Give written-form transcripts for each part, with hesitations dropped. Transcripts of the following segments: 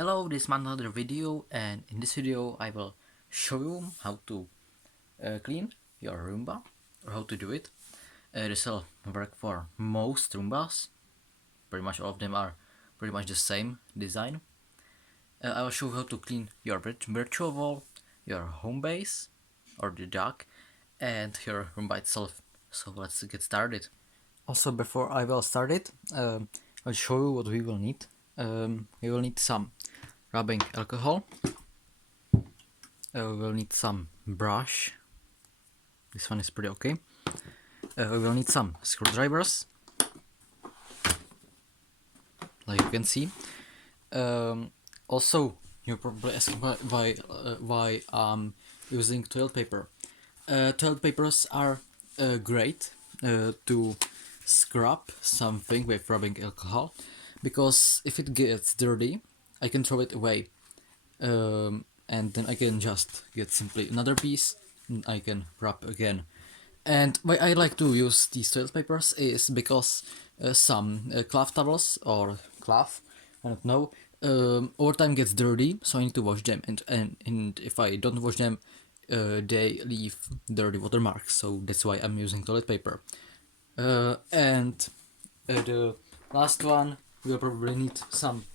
Hello, this is another video, and in this video I will show you how to clean your Roomba, or how to do it. This will work for most Roombas. Pretty much all of them are pretty much the same design. I will show you how to clean your virtual wall, your home base, or the dock, and your Roomba itself. So let's get started. Also, before I will start it, I'll show you what we will need. We will need some rubbing alcohol. We will need some brush. This one is pretty okay. We will need some screwdrivers, like you can see. Also, you're probably asking why I'm using toilet paper. Toilet papers are great to scrub something with rubbing alcohol, because if it gets dirty, I can throw it away, and then I can just get simply another piece and I can rub again. And why I like to use these toilet papers is because some cloth towels or cloth, I don't know, over time gets dirty, so I need to wash them, and if I don't wash them, they leave dirty watermarks, so that's why I'm using toilet paper. And the last one, we'll probably need some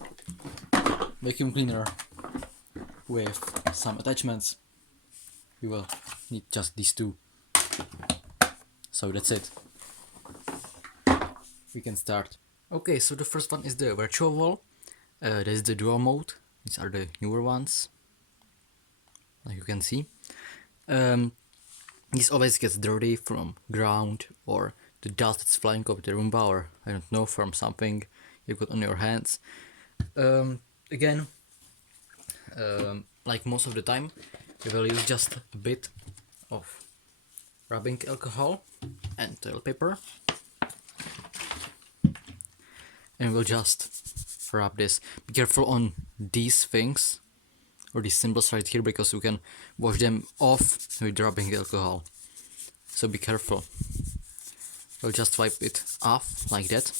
vacuum cleaner with some attachments. We will need just these two. So that's it. We can start. Okay, so the first one is the virtual wall. That is the dual mode. These are the newer ones, like you can see. This always gets dirty from ground or the dust that's flying over the Roomba, or I don't know, from something you got on your hands. Again, like most of the time, we will use just a bit of rubbing alcohol and toilet paper, and we'll just rub this. Be careful on these things, or these symbols right here, because we can wash them off with rubbing alcohol, so be careful. We'll just wipe it off like that.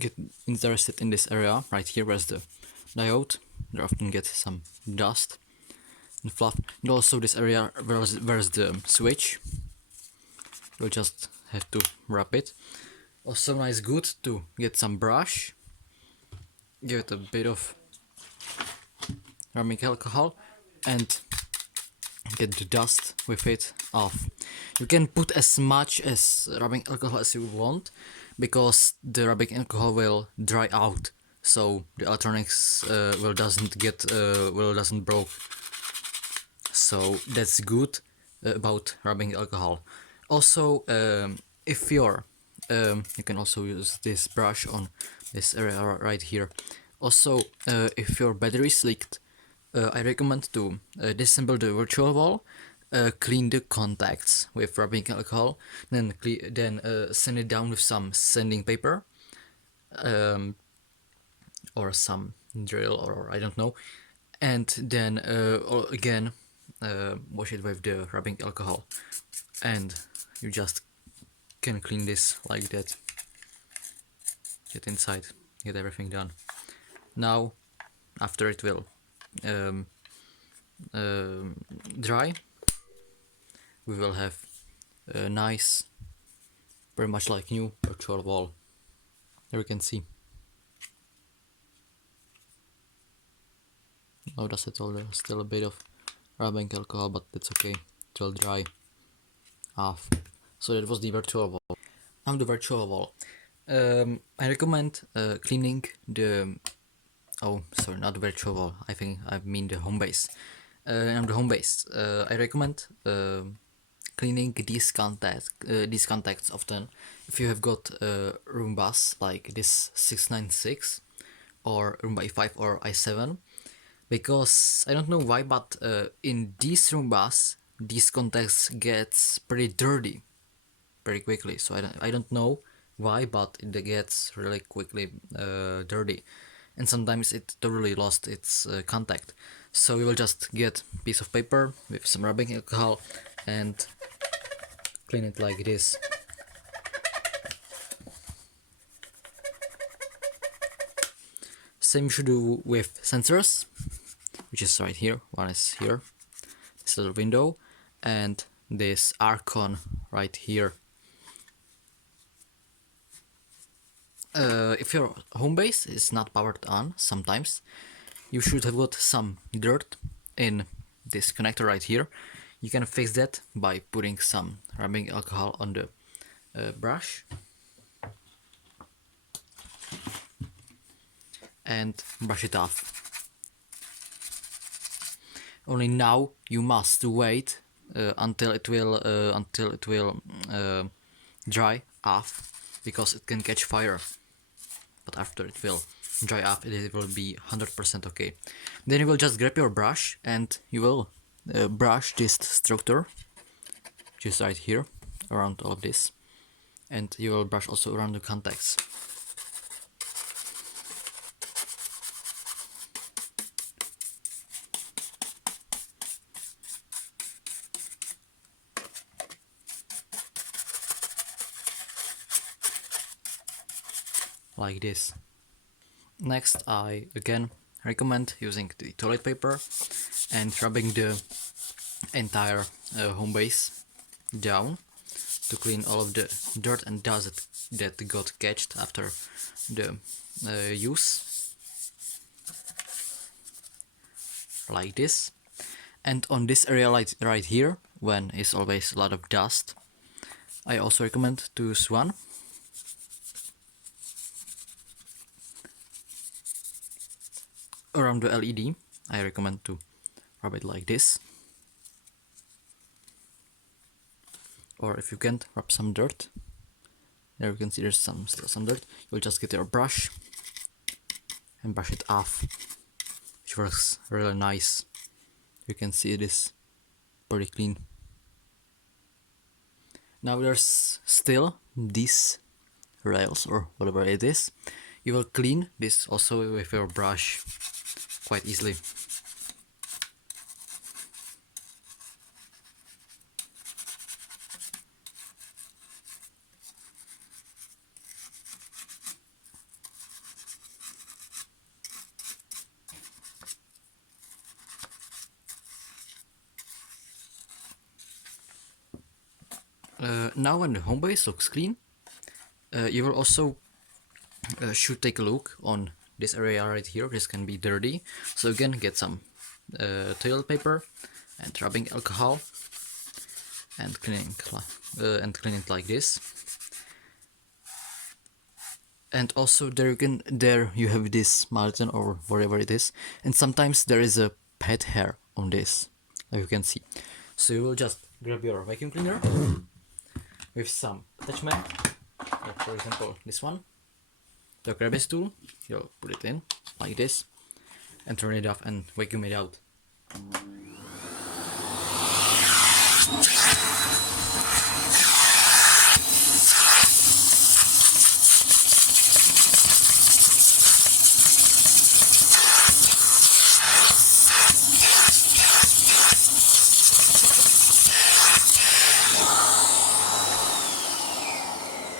Get interested in this area right here, where's the diode. There often get some dust and fluff, and also this area where's the switch. We'll just have to wrap it. Also, nice good to get some brush, give it a bit of rubbing alcohol, and get the dust with it off. You can put as much as rubbing alcohol as you want, because the rubbing alcohol will dry out, so the electronics doesn't broke. So that's good about rubbing alcohol. Also, if you're you can also use this brush on this area right here. Also, if your battery is leaked, I recommend to disassemble the virtual wall, clean the contacts with rubbing alcohol, then sand it down with some sanding paper, or some drill, or I don't know, and then again wash it with the rubbing alcohol, and you just can clean this like that. Get inside, get everything done. Now, after it will dry, we will have a nice, very much like new virtual wall. There you can see. Notice it's still a bit of rubbing alcohol, but it's okay, it will dry off. So that was the virtual wall. Now the virtual wall. I recommend cleaning the, oh sorry, not the virtual wall, I mean the home base. On the home base, I recommend cleaning these contacts often. If you have got Roombas like this 696 or Roomba i5 or i7, because I don't know why, but in these Roombas these contacts gets pretty dirty very quickly. So I don't know why, but it gets really quickly dirty, and sometimes it totally lost its contact. So we will just get a piece of paper with some rubbing alcohol and clean it like this. Same you should do with sensors, which is right here. One is here, this little window, and this Archon right here. If your home base is not powered on, sometimes you should have got some dirt in this connector right here. You can fix that by putting some rubbing alcohol on the brush and brush it off. Only now you must wait until it will dry off, because it can catch fire. But after it will dry off, it will be 100% okay. Then you will just grab your brush and you will brush this structure, which is right here, around all of this, and you will brush also around the contacts. Like this. Next, I again recommend using the toilet paper and rubbing the entire home base down to clean all of the dirt and dust that got catched after the use. Like this. And on this area right here, when it's always a lot of dust, I also recommend to use one. Around the LED, I recommend to rub it like this. Or if you can't, rub some dirt. There you can see there's still some dirt. You'll just get your brush and brush it off, which works really nice. You can see it is pretty clean. Now there's still these rails or whatever it is. You will clean this also with your brush quite easily. Now when the home base looks clean, you will also should take a look on this area right here. This can be dirty, so again get some toilet paper and rubbing alcohol and clean it like this. And also there you have this margin or whatever it is, and sometimes there is a pet hair on this, like you can see. So you will just grab your vacuum cleaner with some attachment, like for example this one, the crevice tool. You'll put it in like this and turn it off and vacuum it out.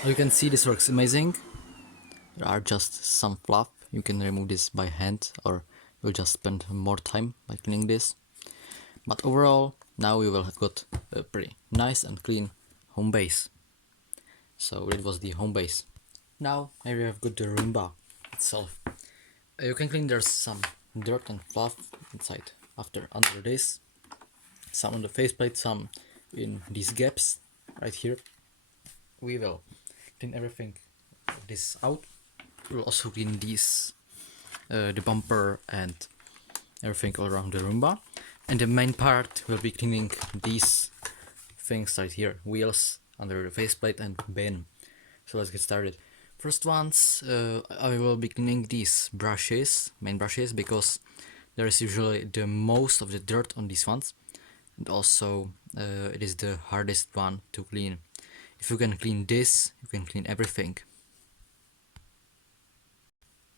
You can see this works amazing. There are just some fluff. You can remove this by hand, or you'll just spend more time by cleaning this. But overall, now we will have got a pretty nice and clean home base. So it was the home base. Now I have got the Roomba itself. You can clean, there's some dirt and fluff inside under this. Some on the faceplate, some in these gaps right here. We will clean everything this out. We'll also clean these, the bumper and everything all around the Roomba. And the main part will be cleaning these things right here, wheels under the faceplate and bin. So let's get started. First ones, I will be cleaning these brushes, main brushes, because there is usually the most of the dirt on these ones, and also it is the hardest one to clean. If you can clean this, you can clean everything.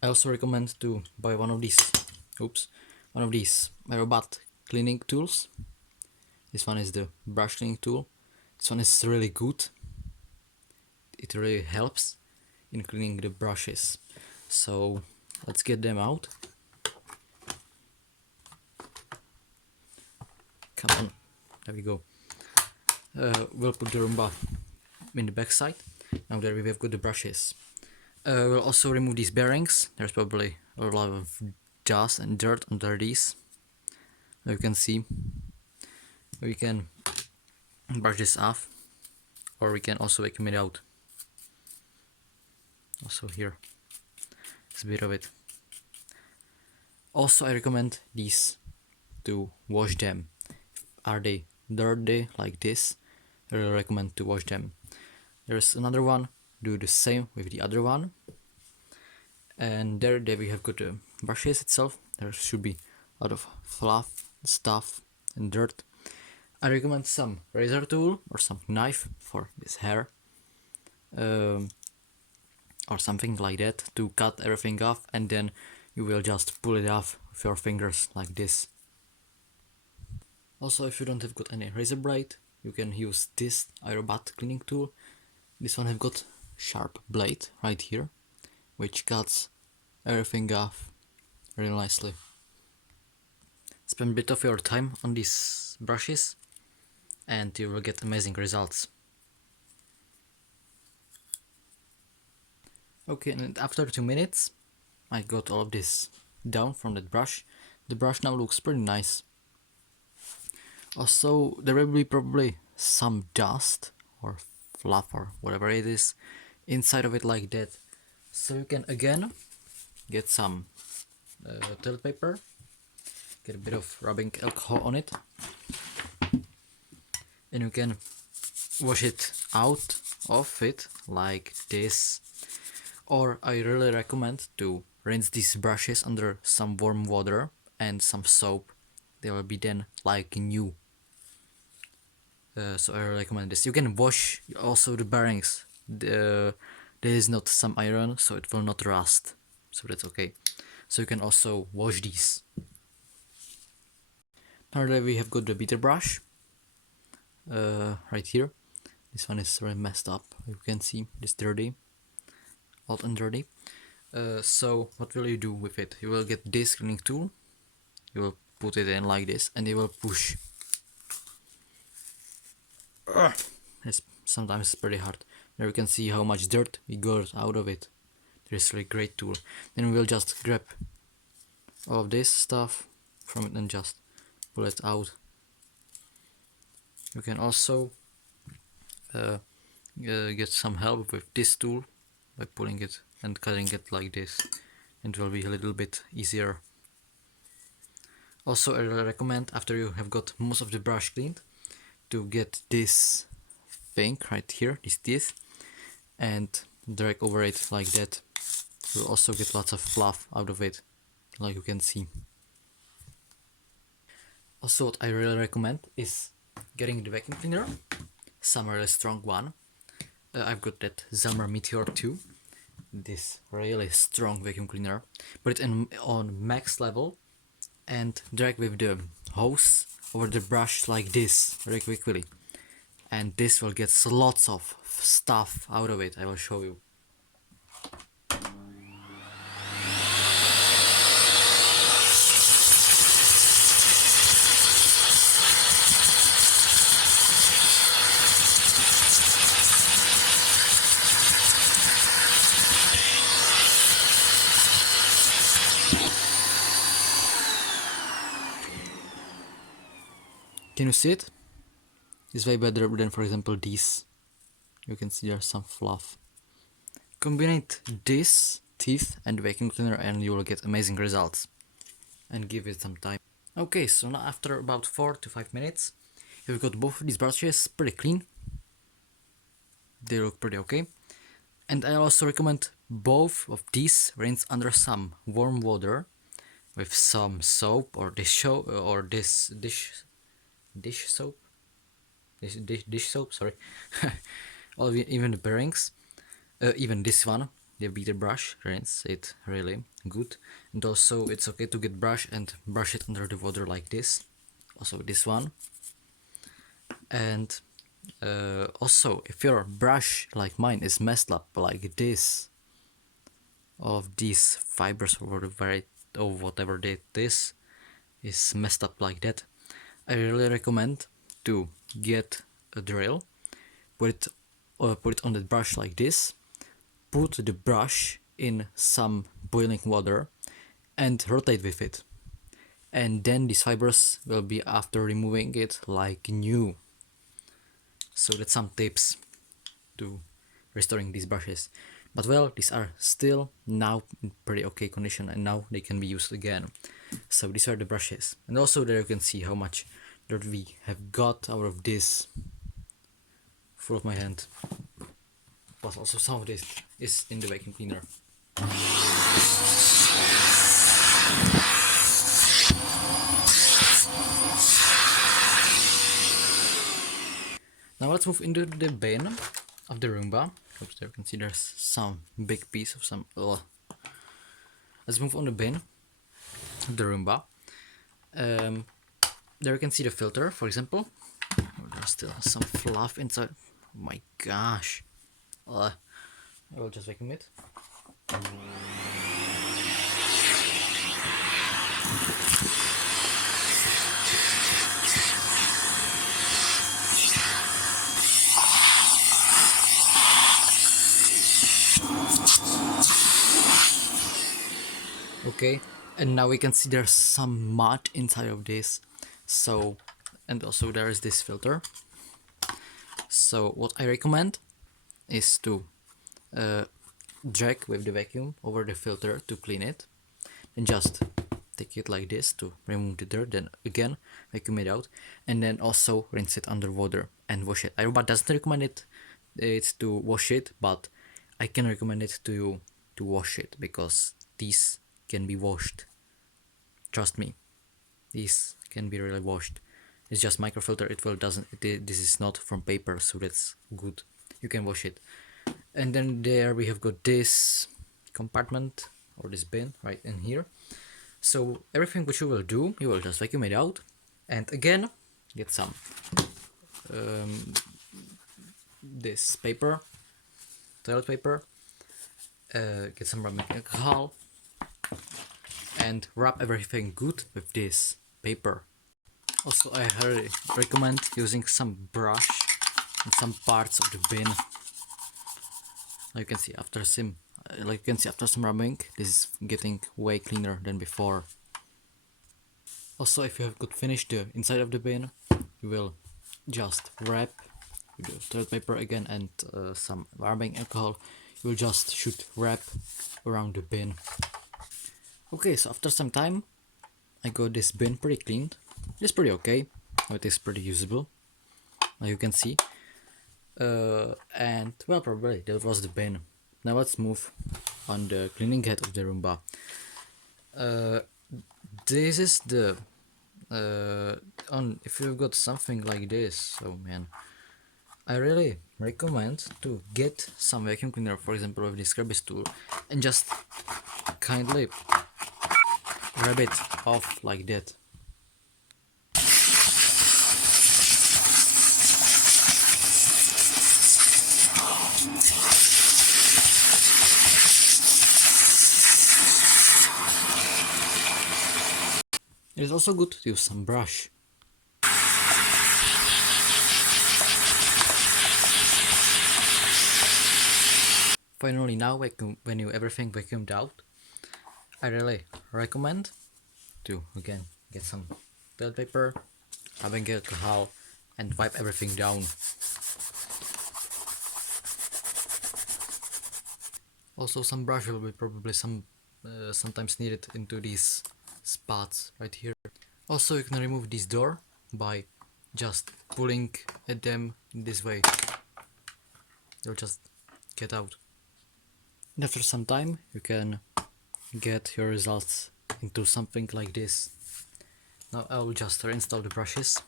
I also recommend to buy one of these iRobot cleaning tools. This one is the brush cleaning tool. This one is really good. It really helps in cleaning the brushes. So Let's get them out. Come on, there we go. We'll put the Roomba in the back side. Now that we have got the brushes. We'll also remove these bearings. There's probably a lot of dust and dirt under these. You can see. We can brush this off, or we can also vacuum it out. Also here, it's a bit of it. Also, I recommend these to wash them. Are they dirty like this? I really recommend to wash them. There's another one. Do the same with the other one. And there we have got the brushes itself. There should be a lot of fluff, stuff, and dirt. I recommend some razor tool or some knife for this hair, or something like that, to cut everything off, and then you will just pull it off with your fingers like this. Also, if you don't have got any razor blade, you can use this iRobot cleaning tool. This one have got sharp blade right here, which cuts everything off really nicely. Spend a bit of your time on these brushes and you will get amazing results. Okay, and after 2 minutes I got all of this down from that brush. The brush now looks pretty nice. Also, there will be probably some dust or fluff or whatever it is inside of it like that. So you can again get some toilet paper, get a bit of rubbing alcohol on it, and you can wash it out of it like this. Or I really recommend to rinse these brushes under some warm water and some soap. They will be then like new. So I really recommend this. You can wash also the bearings. There is not some iron, so it will not rust. So that's okay. So you can also wash these. Now that we have got the beater brush, right here. This one is really messed up. You can see it's dirty, old and dirty. So what will you do with it? You will get this cleaning tool. You will put it in like this, and you will push. It's sometimes pretty hard. There you can see how much dirt we got out of it. It's a really great tool. Then we will just grab all of this stuff from it and just pull it out. You can also get some help with this tool by pulling it and cutting it like this. It will be a little bit easier. Also, I recommend, after you have got most of the brush cleaned, to get this thing right here, this teeth, and drag over it like that. You'll also get lots of fluff out of it, like you can see. Also, what I really recommend is getting the vacuum cleaner, some really strong one. I've got that Zelmer Meteor 2, this really strong vacuum cleaner. Put it on max level and drag with the hose over the brush like this, very quickly. And this will get lots of stuff out of it. I will show you. Can you see it? It's way better than, for example, these. You can see there's some fluff. Combine this teeth and vacuum cleaner and you will get amazing results. And give it some time. Okay, so now after about 4 to 5 minutes, you've got both of these brushes pretty clean. They look pretty okay. And I also recommend both of these rinse under some warm water with some soap or dish soap. Dish soap, sorry. Or even the bearings. Even this one, the beater brush, rinse it really good. And also it's okay to get brush and brush it under the water like this. Also this one. And also if your brush like mine is messed up like this, of these fibers or whatever it is messed up like that, I really recommend to get a drill, put it on the brush like this, put the brush in some boiling water and rotate with it, and then these fibers will be, after removing it, like new. So that's some tips to restoring these brushes. But well, these are still now in pretty okay condition, and now they can be used again. So these are the brushes, and also there you can see how much dirt we have got out of this full of my hand. Plus also some of this is in the vacuum cleaner. Now let's move into the bin of the Roomba. Oops, there you can see there's some big piece of some. Let's move on the bin of the Roomba. There you can see the filter, for example. Oh, there's still some fluff inside. Oh my gosh. I will just vacuum it. Okay, and now we can see there's some mud inside of this. So, and also there is this filter. So what I recommend is to drag with the vacuum over the filter to clean it, and just take it like this to remove the dirt, then again vacuum it out, and then also rinse it under water and wash it. iRobot doesn't recommend it to wash it, but I can recommend it to you to wash it, because these can be washed. Trust me, these can be really washed. It's just microfilter. This is not from paper, so that's good. You can wash it. And then there we have got this compartment, or this bin right in here. So everything which you will do, you will just vacuum it out, and again get some this paper, toilet paper, get some rubbing alcohol, and rub everything good with this paper. Also, I highly recommend using some brush in some parts of the bin. Like you can see after some rubbing, this is getting way cleaner than before. Also, if you have got finished the inside of the bin, you will just wrap with the toilet paper again and some rubbing alcohol. You will just should wrap around the bin. Okay, so after some time, I got this bin pretty cleaned. It's pretty okay. It is pretty usable, like you can see. And well, probably that was the bin. Now let's move on the cleaning head of the Roomba. This is the if you've got something like this, so man, I really recommend to get some vacuum cleaner, for example with this scrubbies tool, and just kindly rub it off like that. It is also good to use some brush. Finally, now when you everything vacuumed out, I really recommend to again get some toilet paper, rubbing alcohol, and wipe everything down. Also, some brush will be probably sometimes needed into these spots right here. Also, you can remove this door by just pulling at them in this way. They'll just get out. And after some time, you can get your results into something like this. Now I will just reinstall the brushes,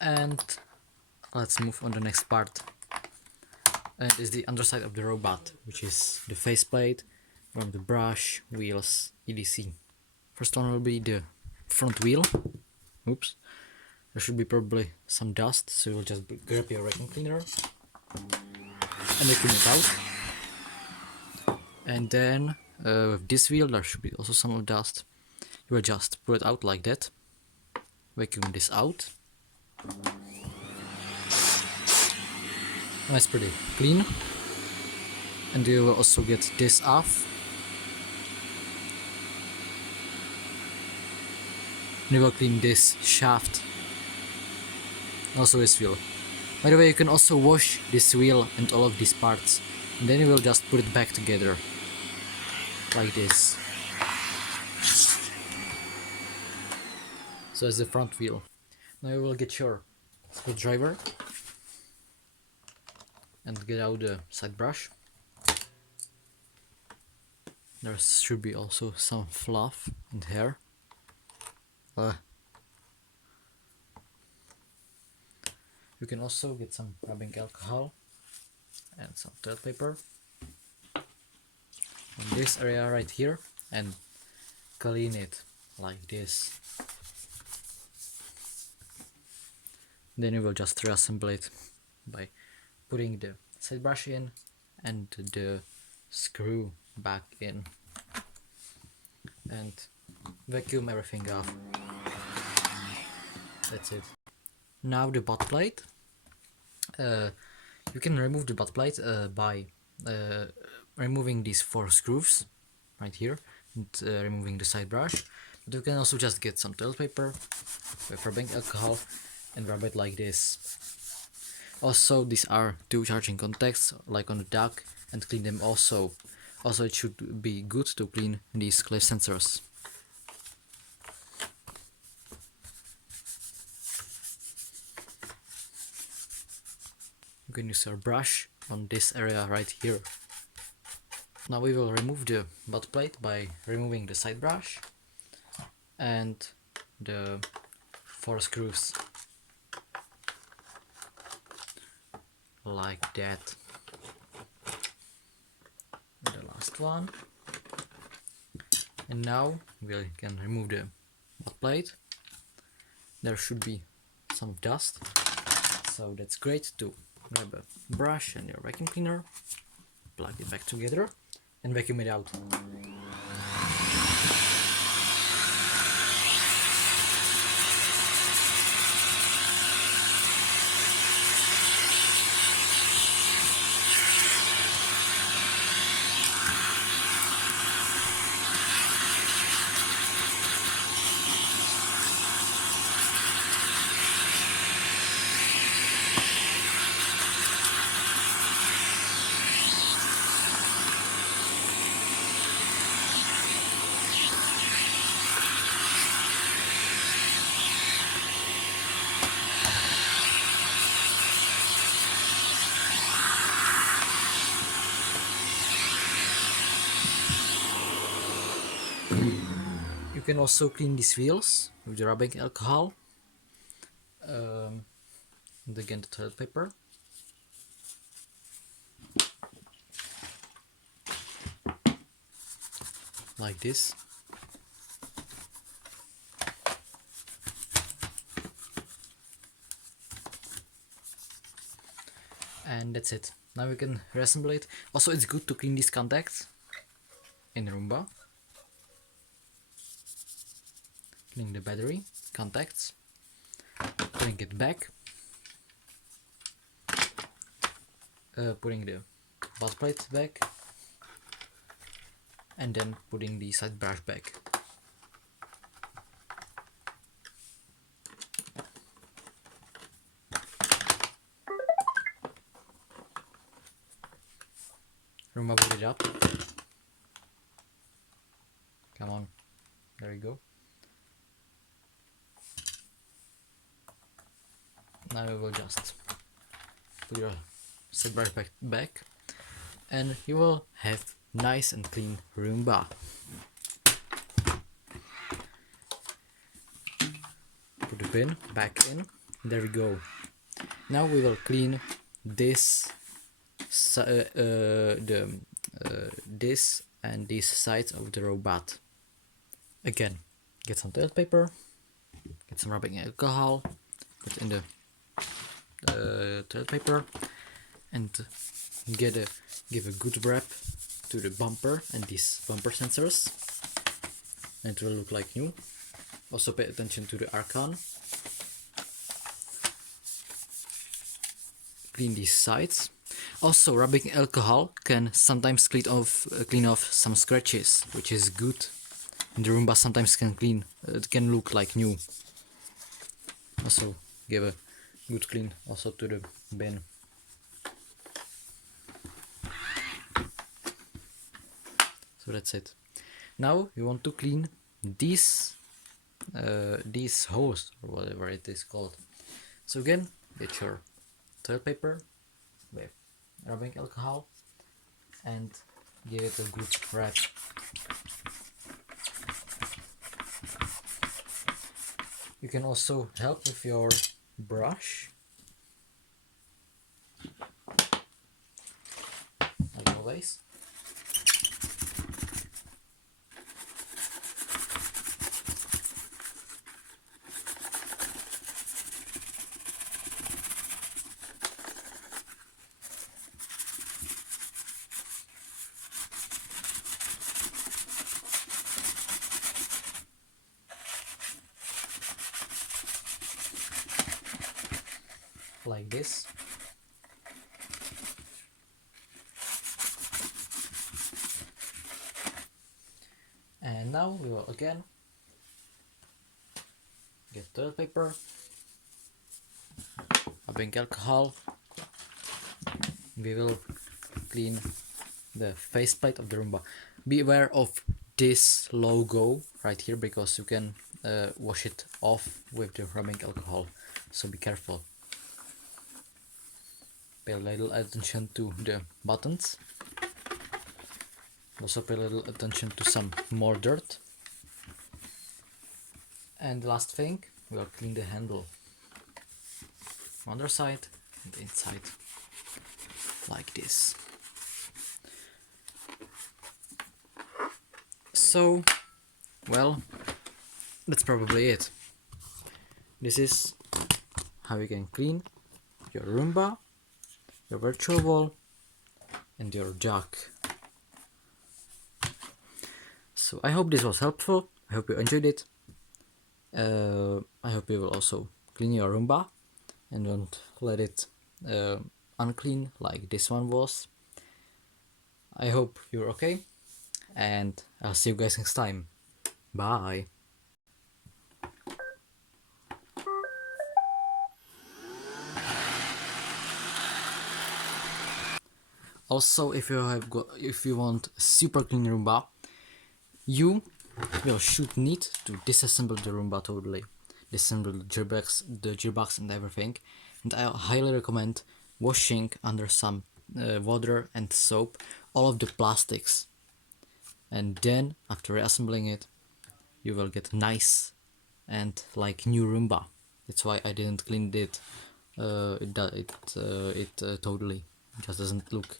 and let's move on the next part. And is the underside of the robot, which is the faceplate, from the brush, wheels, etc. First one will be the front wheel. Oops, there should be probably some dust, so you'll just grab your vacuum cleaner and vacuum it out. And then with this wheel there should be also some dust. You will just pull it out like that, vacuum this out. Now it's pretty clean. And you will also get this off. And you will clean this shaft, also this wheel. By the way, you can also wash this wheel and all of these parts, and then you will just put it back together like this. So it's the front wheel. Now you will get your screwdriver and get out the side brush. There should be also some fluff and hair. You can also get some rubbing alcohol and some toilet paper in this area right here and clean it like this. Then you will just reassemble it by putting the side brush in and the screw back in and vacuum everything off. That's it. Now the butt plate. You can remove the butt plate by removing these 4 screws right here and removing the side brush. But you can also just get some toilet paper with rubbing alcohol and rub it like this. Also, these are 2 charging contacts like on the duck, and clean them also. Also, it should be good to clean these cliff sensors. You can use your brush on this area right here. Now we will remove the butt plate by removing the side brush and the 4 screws. Like that. And the last one. And now we can remove the butt plate. There should be some dust, so that's great to grab a brush and your vacuum cleaner, plug it back together and vacuum it out. You can also clean these wheels with the rubbing alcohol and again the toilet paper. Like this. And that's it. Now we can reassemble it. Also, it's good to clean these contacts in Roomba. Cleaning the battery contacts, putting it back, putting the butt plate back, and then putting the side brush back. Roomba, put it up. Come on, there we go. Now we will just put your side brush back and you will have nice and clean Roomba. Put the pin back in. There we go. Now we will clean this this and these sides of the robot. Again, get some toilet paper, get some rubbing alcohol, put in the toilet paper, and give a good wrap to the bumper and these bumper sensors, and it will look like new. Also pay attention to the arcan. Clean these sides. Also, rubbing alcohol can sometimes clean off some scratches, which is good. And the Roomba sometimes can look like new. Also, give a good clean also to the bin. So that's it. Now you want to clean these holes or whatever it is called. So again, get your toilet paper with rubbing alcohol and give it a good wrap. You can also help with your brush, like always. Like this. And now we will again get toilet paper, rubbing alcohol. We will clean the faceplate of the Roomba. Be aware of this logo right here because you can wash it off with the rubbing alcohol, so be careful. Pay a little attention to the buttons. Also pay a little attention to some more dirt. And the last thing, we'll clean the handle. Underside and inside. Like this. So, well, that's probably it. This is how you can clean your Roomba, your virtual wall, and your jug. So I hope this was helpful. I hope you enjoyed it. I hope you will also clean your Roomba and don't let it unclean like this one was. I hope you're okay, and I'll see you guys next time. Bye. Also, if you want super clean Roomba, you should need to disassemble the Roomba totally, disassemble the gearbox and everything, and I highly recommend washing under some water and soap all of the plastics, and then after reassembling it, you will get nice and like new Roomba. That's why I didn't clean it. Totally. It just doesn't look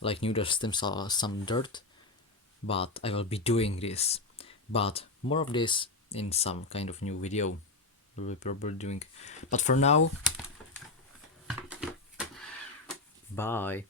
like new. There's still some dirt, but I will be doing this. But more of this in some kind of new video. We'll be probably doing. But for now, bye.